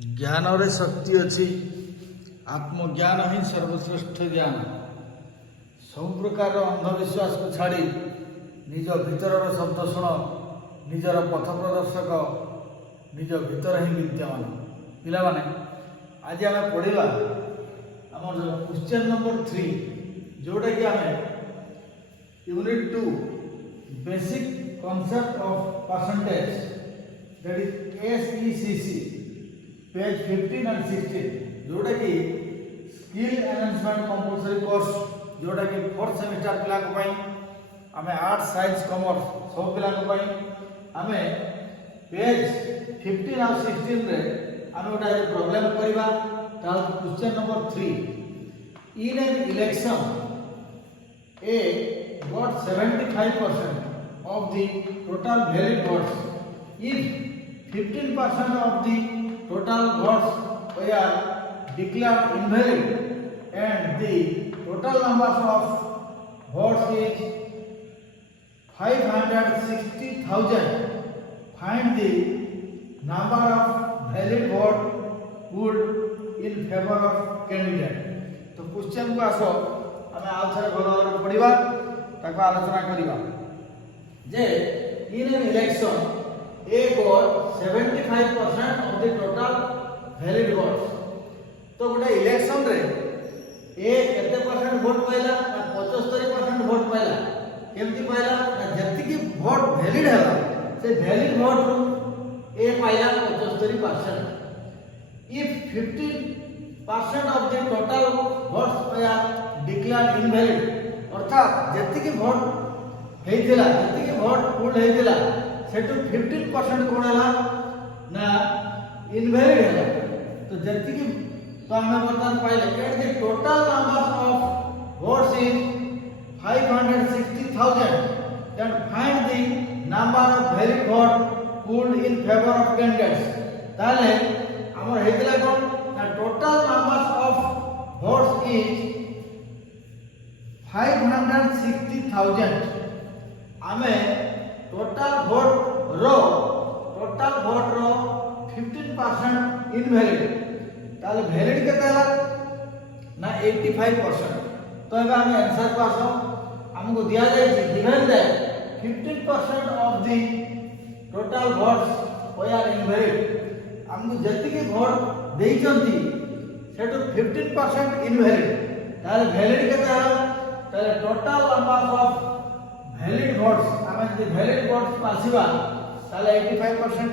ज्ञान रे शक्ति अच्छी आत्मज्ञान ही सर्वश्रेष्ठ ज्ञान। सब प्रकार अंधविश्वास को छाड़ी निज भीतर शब्द शुण निजर पथ प्रदर्शक निज भीतर ही विद्यमान। पिला माने आज आम पढ़ा आम क्वेश्चन नंबर 3 जोटा कि आम unit 2 basic concept of percentage that is SECC page 15 and 16 जोटा कि स्किल एनहांसमेंट कंपलसरी कोर्स जोटा कि 4th सेमेस्टर पिला को पई आमे आर्ट साइंस कॉमर्स सब पिला को पई आमे पेज 15 और 16 रे आमे ओटा प्रॉब्लम करबा। ताल question number 3 in an election A got 75% of the total valid votes if 15% of the total votes were declared invalid and the total number of votes is 560,000. Find the number of valid vote put in favor of candidate. तो question को आसो हमें आउ थरे भलो भाବରେ पढिबा ताको आलोचना करिबा जे in an election A got 75% of the total valid votes. तो गोटे इलेक्शन रे ए केते परसेंट वोट पाइला 75% वोट पाइला। केमती पाइला जति की वोट वैलिड हैला से वैलिड वोट रो ए पाइला 75%। If 15% of the total votes are declared invalid अर्थात जति की वोट हेतिला जति की वोट पुल हेतिला सेटू 15% कोन हला ना इनवैलिड हैला। तो जति की तो हमें बता पाइले at the total number of votes is 560,000 then find the number of valid vote pulled in favor of candidates। ताले हमर हेतिला कोन ना total number of votes is 560,000 आमे टोटल वोट रो 15% इनवैलिड ताले वैलिड केते हला ना 85%। तो एबे हम आंसर को आसो हमको दिया जाय जे given that 15% of the total votes were invalid हमको जति के वोट देइचंती सेटो 15% इनवैलिड ताले वैलिड केते हला ताले total number of valid votes आमे जे वैलिड वोट्स पासिबा ताले 85%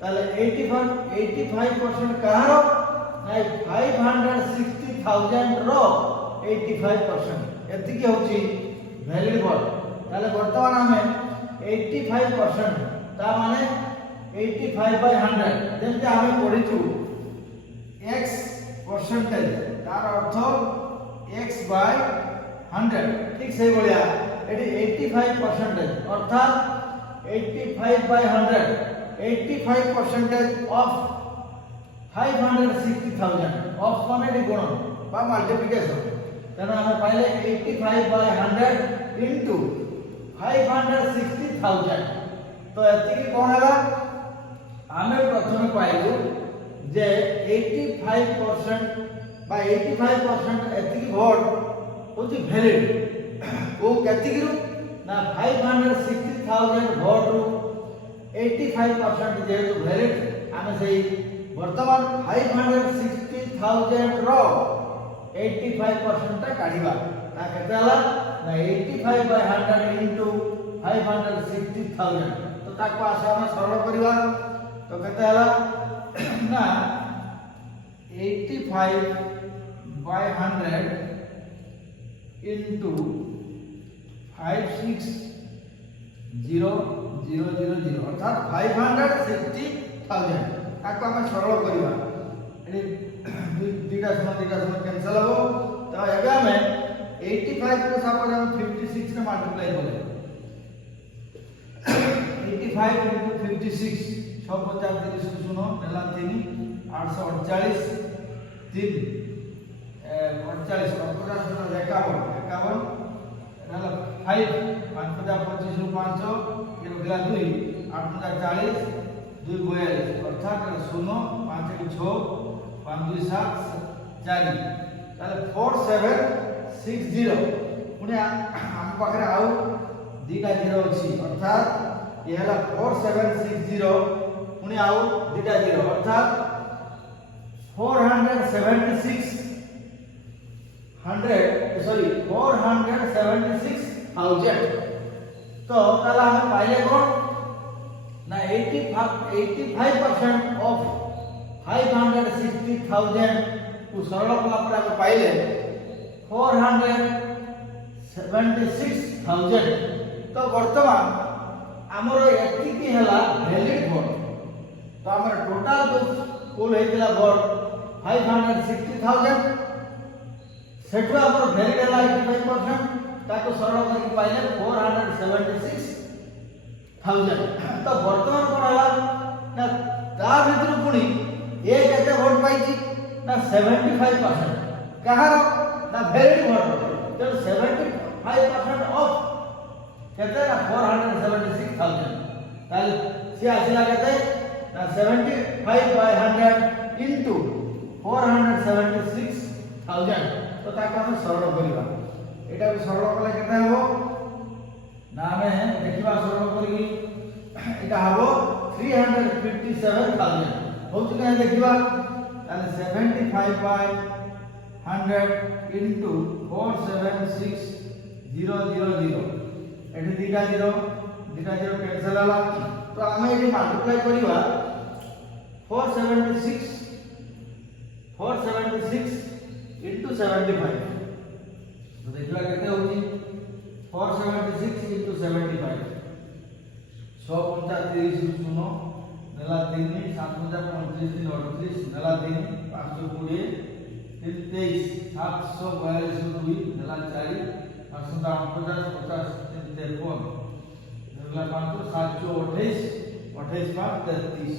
ताले 85% कहारो नै 560,000 रो 85% एति के होची वैलिड वोट। ताले वर्तमान हमें 85% ता माने 85/100 जेंते हमें पढिचू x परसेंटेज तार अर्थ x/100 ठीक से बोलिया एटी 85% अर्थात 85/100 85% ऑफ 560,000 ऑफ माने गुणन बा मल्टीप्लिकेशन तेना हमें पहले 85/100 इनटू 560,000 तो एति की कोन हला हमें प्रथम पाइलु जे 85% बा 85% एति की वोट होती वैलिड वो कैटेगरी ना 560,000 वोट रो 85% जे वैलिड आमे सही वर्तमान 560,000 रो 85% ता काढिबा ता केते हला ना 85/100 इनटू 560,000 तो ताको आसे हम सरल करिबा तो केते हला ना 85/100 इनटू 560,000 अर्थात 560,000 ताको हम सरल करिबा एडी दुटा सम कैंसिल हो। तो एबे हमें 85 को सपोज हम 56 से मल्टीप्लाई करें 85 into 56 650 30 सुनो नेला 3 848 3 48 51 नेला 5 525 ରୁ 500 ये रखला 2 840 2 42 अर्थात 0 5 5 6 5 2 7 4 ताले 4760 पुणे हम पाखरे आउ दीटा जीरो अछि अर्थात ये हला 4760 पुणे आउ दीटा जीरो अर्थात 476,000 तो ताला हम पाइले कोन ना 85% ऑफ 560,000 को सरल कला पर हम पाइले 476,000 तो वर्तमान हमर एति की हला वैलिड वोट तो हमर टोटल जो कुल हेतिला वोट 560,000 सेठु हमर वैलिड हला 85% ताको सरल करके पाइले 476,000 तो वर्तमान कोन हला ना ता भितर पुनी ए केते वोट पाइची ना 75% कहार ना वैलिड वोट तो 75% ऑफ केते ना 476,000 ताले से आसिला केते ना 75/100 into 476,000 तो ताको हम सरल करिबा एटा को सरल कले केते हबो ना हमें देखिबा सरल करी एटा हबो 357,000 होत के देखिबा ताले 75/100 into 476,000 एठी दीटा जीरो कैंसिल होला तो हमें एठी मल्टीप्लाई करिबा 476 into 75 तो देखिबा केते होची 476 into 75 135 सुनो नेला 3 7035 38 नेला 3 520 23 742 नेला 4 850 50 53 नेला 5 728 28 5 33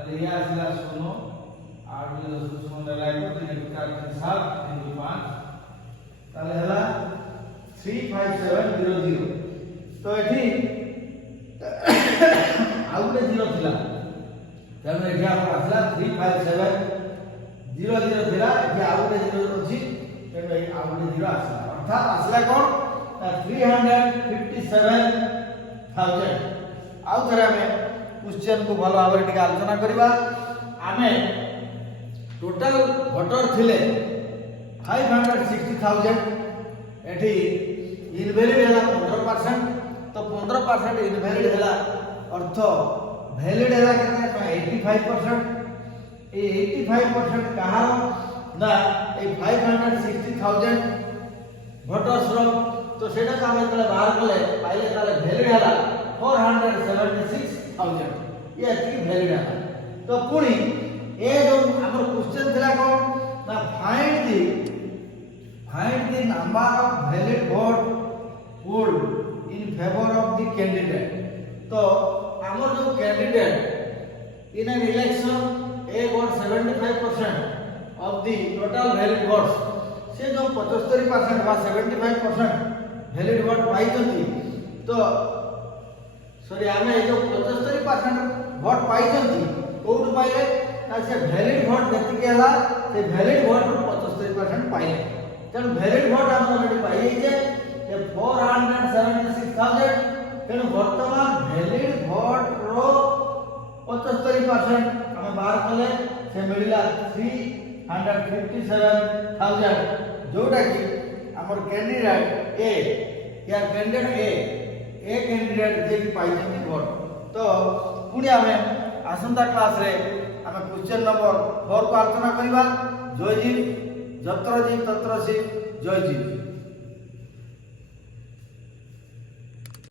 अरे ये आसला सुनो 8 सुनो नेला 1 3 4 7 3 5 ताले हला 35700 तो एठी आउटे जीरो थिला तमे एठी आपण आसला 35700 थिला एठी आउटे जीरो अछि तमे आउटे जीरो आसला अर्थात आसला कोन 357,000 आउ थरे हमें क्वेश्चन को भलो भाबरे टिका आलोचना करबा हमें टोटल वोटर थिले 560,000 एठी इनवैलिड हैला 15% तो 15% इनवैलिड हैला अर्थ वैलिड हैला केते 85% ए 85% कहार ना ए 560,000 वोटर्स रो तो सेटा का हम तले बाहर कले पाइले ताले वैलिड हैला 476,000 ये एति वैलिड हैला तो पुनी ए जो हमर क्वेश्चन थिला कोन ना find the number of valid vote polled in favor of the candidate तो हमर जो candidate in an election a got 75% of the total valid votes से जो 75% बा 75% valid vote पाइछथि तो सॉरी हमें जो 75% vote पाइछथि कोड पाइले ना से valid vote जति केला से valid vote 75% पाइले तेन वैलिड वोट हम ऑलरेडी पाई जे 476,000 तेन वर्तमान वैलिड वोट रो 75% हम बाहर कले से मिलिला 357,000 जोटा कि हमर कैंडिडेट ए या कैंडिडेट ए कैंडिडेट जे कि पाई जे वोट तो पुनी हमें आसंता क्लास रे हम क्वेश्चन नंबर 4 को आलोचना करबा जय जी जत्र जी तत्र सी जय जी।